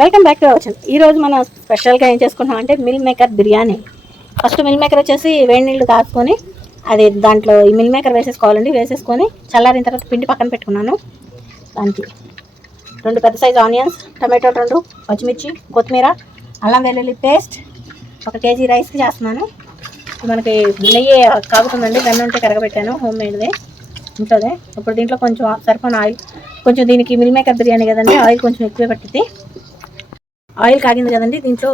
Welcome back to our ఈ రోజు మనం స్పెషల్గా ఏం చేసుకుంటాం అంటే meal maker biryani. First meal maker వచ్చేసి వేడి నీళ్ళు కాసుకొని అది దాంట్లో ఈ మిల్ మేకర్ వేసేసుకోవాలండి. వేసేసుకొని చల్లారిన తర్వాత పిండి పక్కన పెట్టుకున్నాను. దానికి రెండు పెద్ద సైజు ఆనియన్స్ టమాటో రెండు పచ్చిమిర్చి కొత్తిమీర అల్లం వెల్లుల్లి పేస్ట్ ఒక కేజీ రైస్కి చేస్తున్నాను. మనకి నెయ్యి కాగుతుందండి. వెన్న ఉంటే కరగబెట్టాను హోమ్ మేడ్ది ఉంటుంది. ఇప్పుడు దీంట్లో కొంచెం సరిపోయిన ఆయిల్ కొంచెం దీనికి మిల్ మేకర్ బిర్యానీ కదండి ఆయిల్ కొంచెం ఎక్కువే పట్టింది ఆయిల్ కాగింది కదండి దీంట్లో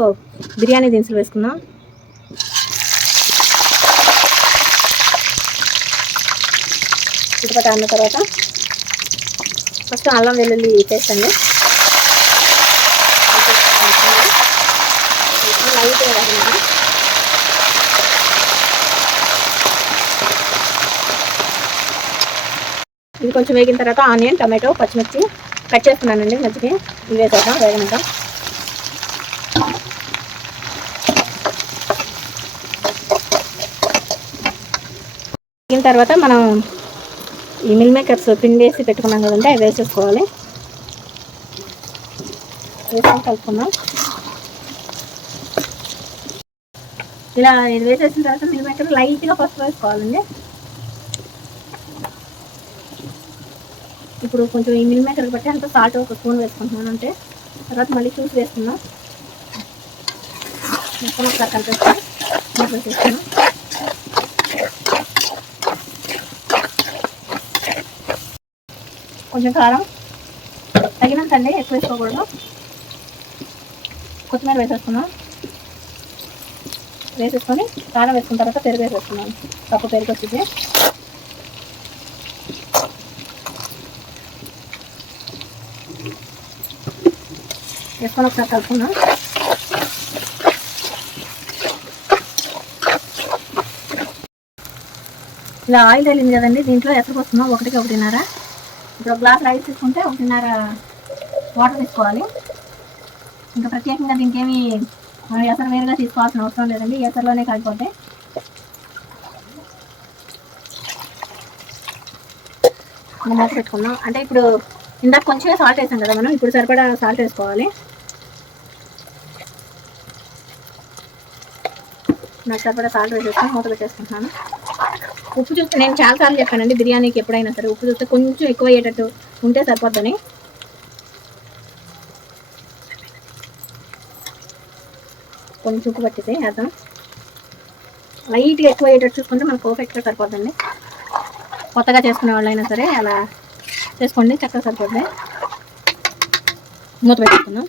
బిర్యానీ దినుసులు వేసుకుందాం. చిటపట అన్న తర్వాత ఫస్ట్ అల్లం వెల్లుల్లి పేస్ట్ అండి. ఇది కొంచెం వేగిన తర్వాత ఆనియన్ టమాటో పచ్చిమిర్చి కట్ చేసుకున్నానండి మంచిగా ఇవి వేసేద్దాం వేగనంత వేగిన తర్వాత మనం ఈ మిల్ మేకర్స్ పిండి వేసి పెట్టుకున్నాం కదండి అవి వేసేసుకోవాలి. వేసుకొని కలుపుకుందాం. ఇలా ఇది వేసేసిన తర్వాత మిల్ మేకర్ లైట్గా పసుపు వేసుకోవాలండి. ఇప్పుడు కొంచెం ఈ మిల్ మేకర్ బట్టి అంత సాల్ట్ ఒక స్పూన్ వేసుకుంటున్నాను అంటే తర్వాత మళ్ళీ చూసి వేస్తున్నాం మొత్తం ఒకసారి కలిపేస్తాం మూత కొంచెం కారం తగినంత అండి ఎక్కువ వేసుకోకూడదు. కొత్తిమీర వేసేస్తున్నాం వేసేసుకొని కారం వేసుకున్న తర్వాత పెరుగు వేసేస్తున్నాను కప్పు పెరుగు వచ్చింది. వేసుకొని ఒకసారి కలుపుకున్నాం ఇలా ఆయిల్ వెళ్ళింది కదండి దీంట్లో ఎక్కడికి పోస్తున్నాం ఒకటికి ఒకటిన్నర. ఇప్పుడు ఒక గ్లాస్ రైస్ తీసుకుంటే ఒకటిన్నర వాటర్ తీసుకోవాలి. ఇంకా ప్రత్యేకంగా దీనికి ఏమి మనం ఎసరు వేరుగా తీసుకోవాల్సిన అవసరం లేదండి. ఎసరులోనే కలిపోతే మనం మూత పెట్టుకుందాం. అంటే ఇప్పుడు ఇందాక కొంచెం సాల్ట్ వేసాం కదా మనం ఇప్పుడు సరిపడా సాల్ట్ వేసుకోవాలి. నాకు సరిపడా సాల్ట్ వేసేస్తాను మూత పెట్టేసుకుంటున్నాను. ఉప్పు చూస్తే నేను చాలాసార్లు చెప్పానండి బిర్యానీకి ఎప్పుడైనా సరే ఉప్పు చూస్తే కొంచెం ఎక్కువ అయ్యేటట్టు ఉంటే సరిపోద్దని. కొంచెం ఉప్పు పట్టితే వేద్దాం. లైట్గా ఎక్కువ అయ్యేటట్టు చూసుకుంటే మనకు పర్ఫెక్ట్గా సరిపోద్దండి. కొత్తగా చేసుకునే వాళ్ళైనా సరే అలా చేసుకోండి చక్కగా సరిపోద్ది. మూత పెట్టుకున్నాం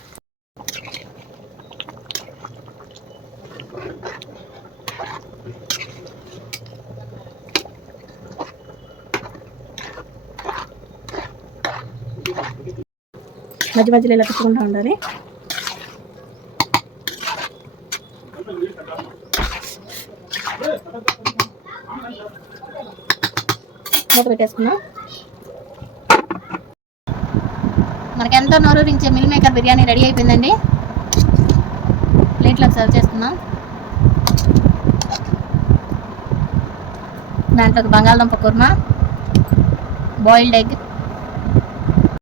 మధ్య మధ్యలో ఇలా తిప్పుకుంటూ ఉండాలి. మూత పెట్టేసుకున్నాం మనకి ఎంతో నోరూరించే మిల్ మేకర్ బిర్యానీ రెడీ అయిపోయిందండి. ప్లేట్లోకి సర్వ్ చేసుకుందాం దాంట్లోకి బంగాళదుంప కుర్మా బాయిల్డ్ ఎగ్